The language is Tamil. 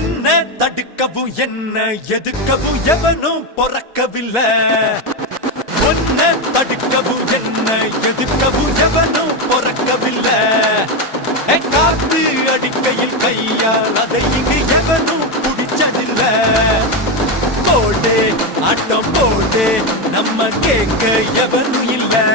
உன்னை தடுக்கவும் என்ன எதுக்கவும் எவனும் பொறக்கவில்லை. உன்னை தடுக்கவும் என்ன எதுக்கவும் எவனும் பொறக்கவில்லை. காத்து அடிக்கையில் கையால் அதை இங்கு எவனும் பிடிச்சதில்லை. போடு ஆட்டம் போடு நம்ம கேட்க எவனும் இல்லை.